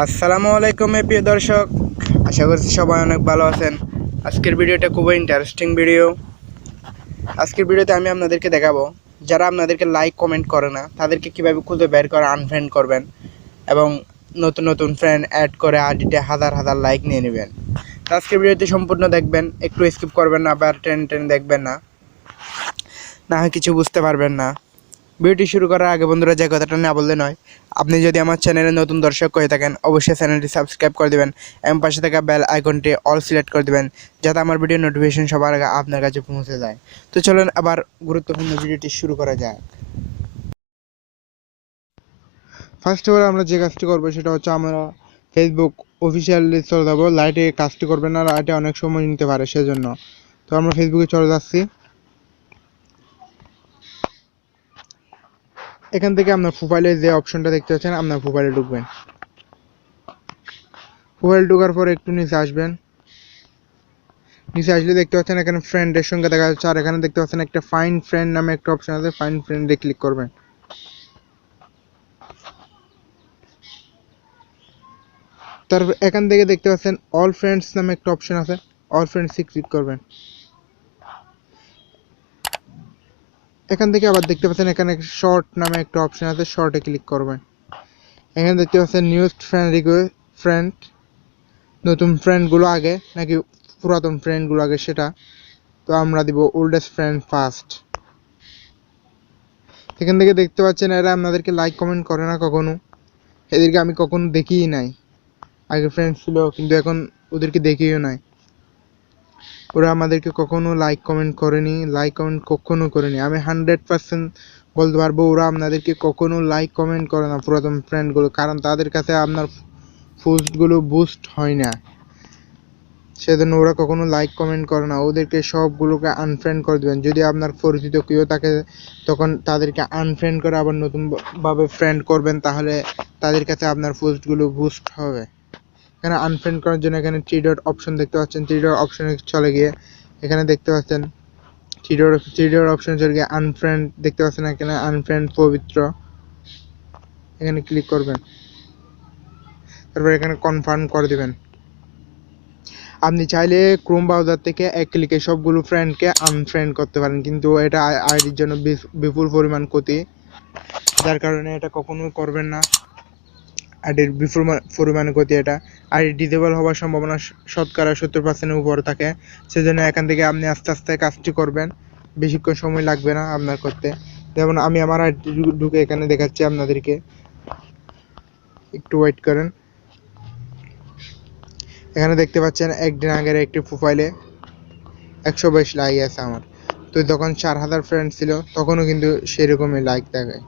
আসসালামুয়ালাইকুম প্রিয় দর্শক, আশা করছি সবাই অনেক ভালো আছেন। আজকের ভিডিওটা খুবই ইন্টারেস্টিং ভিডিও। আজকের ভিডিওতে আমি আপনাদেরকে দেখাবো যারা আপনাদেরকে লাইক কমেন্ট করে না তাদেরকে কীভাবে খুঁজে বের করে আনফ্রেন্ড করবেন এবং নতুন নতুন ফ্রেন্ড অ্যাড করে আইডিতে হাজার হাজার লাইক নিয়ে নেবেন। তো আজকের ভিডিওটি সম্পূর্ণ দেখবেন, একটু স্কিপ করবেন না, আবার টেন দেখবেন না, না হয় কিছু বুঝতে পারবেন না। ভিডিওটি শুরু করার আগে বন্ধুরা যে কথাটা না বললে নয়, আপনি যদি আমার চ্যানেলে নতুন দর্শক হয়ে থাকেন অবশ্যই চ্যানেলটি সাবস্ক্রাইব করে দেবেন এবং পাশে থাকা বেল আইকনটি অল সিলেক্ট করে দেবেন যাতে আমার ভিডিও নোটিফিকেশন সবার আগে আপনার কাছে পৌঁছে যায়। তো চলুন আবার গুরুত্বপূর্ণ ভিডিওটি শুরু করা যাক। ফার্স্ট অফ অল আমরা যে কাজটি করবো সেটা হচ্ছে আমরা ফেসবুক অফিসিয়ালি চলে যাবো। লাইটে কাজটি করবেন না, লাইটে অনেক সময় নিতে পারে সেজন্য। তো আমরা ফেসবুকে চলে যাচ্ছি। এখান থেকে আপনার প্রোফাইলে যে অপশনটা দেখতে পাচ্ছেন আপনার প্রোফাইলে ঢুকবেন। প্রোফাইল ঢোকার পরে একটু নিচে আসবেন। নিচে আসলে দেখতে পাচ্ছেন এখানে ফ্রেন্ডের সঙ্গে দেখা যাচ্ছে, আর এখানে দেখতে পাচ্ছেন একটা ফাইন ফ্রেন্ড নামে একটা অপশন আছে, ফাইন ফ্রেন্ডে ক্লিক করবেন। তারপর এখান থেকে দেখতে পাচ্ছেন অল ফ্রেন্ডস নামে একটা অপশন আছে, অল ফ্রেন্ডসে ক্লিক করবেন। এখান থেকে আবার দেখতে পাচ্ছেন এখানে শর্ট নামে একটা অপশন আছে, শর্টে ক্লিক করবেন। এখানে দেখতে পাচ্ছেন নিউজ ফ্রেন্ড রিকোয়েস্ট ফ্রেন্ড, নতুন ফ্রেন্ডগুলো আগে নাকি পুরাতন ফ্রেন্ডগুলো আগে সেটা। তো আমরা দিব ওল্ডেস্ট ফ্রেন্ড ফার্স্ট। এখান থেকে দেখতে পাচ্ছেন এরা আপনাদেরকে লাইক কমেন্ট করে না কখনো, এদেরকে আমি কখনো দেখিই নাই। আগে ফ্রেন্ড ছিল কিন্তু এখন ওদেরকে দেখিও নাই। ওরা আমাদেরকে কখনো লাইক কমেন্ট করেনি, লাইক কমেন্ট কখনো করেনি। আমি 100% বলতে পারবো ওরা আপনাদেরকে কখনো লাইক কমেন্ট করে না পুরাতন ফ্রেন্ডগুলো, কারণ তাদের কাছে আপনার পোস্টগুলো বুস্ট হয় না, সেজন্য ওরা কখনো লাইক কমেন্ট করে না। ওদেরকে সবগুলোকে আনফ্রেন্ড করে দেবেন। যদি আপনার পরিচিত কেউ থাকে তখন তাদেরকে আনফ্রেন্ড করে আবার নতুনভাবে ফ্রেন্ড করবেন, তাহলে তাদের কাছে আপনার পোস্টগুলো বুস্ট হবে। এখানে আনফ্রেন্ড করার জন্য এখানে থ্রি ডট অপশন দেখতে পাচ্ছেন, থ্রি ডট অপশনে চলে গিয়ে এখানে দেখতে পাচ্ছেন থ্রি ডট অপশনে চলে গিয়ে আনফ্রেন্ড দেখতে পাচ্ছেন, এখানে আনফ্রেন্ড পবিত্র, এখানে ক্লিক করবেন। তারপর এখানে কনফার্ম করে দিবেন। আপনি চাইলে ক্রোম ব্রাউজার থেকে এক ক্লিকে সবগুলো ফ্রেন্ডকে আনফ্রেন্ড করতে পারেন, কিন্তু এটা আইডির জন্য বিপুল পরিমাণ ক্ষতি, যার কারণে এটা কখনোই করবেন না। আইডির বিপুল পরিমাণে ক্ষতি, এটা আইডি ডিসেবল হওয়ার সম্ভাবনা শতকরা 70%-এর উপরে থাকে। সেজন্য এখান থেকে আপনি আস্তে আস্তে কাজটি করবেন, বেশিক্ষণ সময় লাগবে না আপনার করতে। যেমন আমি আমার আইডি ঢুকে এখানে দেখাচ্ছি আপনাদেরকে, একটু ওয়েট করেন। এখানে দেখতে পাচ্ছেন একদিন আগের একটি প্রোফাইলে 122 লাইক আছে আমার। তো যখন 4000 ফ্রেন্ড ছিল তখনও কিন্তু সেরকমই লাইক দেখায়।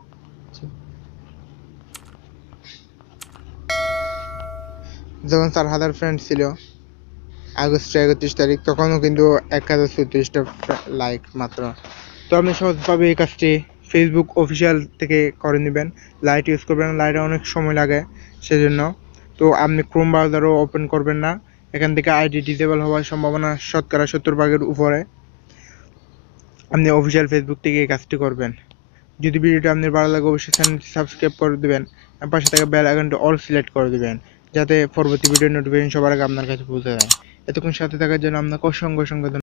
যখন 4000 ফ্রেন্ড ছিল আগস্টের 31 তারিখ তখনও কিন্তু 1034টা লাইক মাত্র। তো আপনি সহজভাবে এই কাজটি ফেসবুক অফিসিয়াল থেকে করে নেবেন। লাইট ইউজ করবেন, লাইটে অনেক সময় লাগে সেজন্য। তো আপনি ক্রোম ব্রাউজারও ওপেন করবেন না, এখান থেকে আইডি ডিসেবল হওয়ার সম্ভাবনা শতকরা 70%-এর উপরে। আপনি অফিসিয়াল ফেসবুক থেকে এই কাজটি করবেন। যদি ভিডিওটি আপনার ভালো লাগে অবশ্যই চ্যানেলটি সাবস্ক্রাইব করে দেবেন, পাশে থাকা বেল আইকনটি অল সিলেক্ট করে দেবেন যাতে পরবর্তী ভিডিওর নোটিফিকেশন সবার আগে আপনার কাছে পৌঁছে যায়। এতক্ষণ সাথে থাকার জন্য আপনাকে অসংখ্য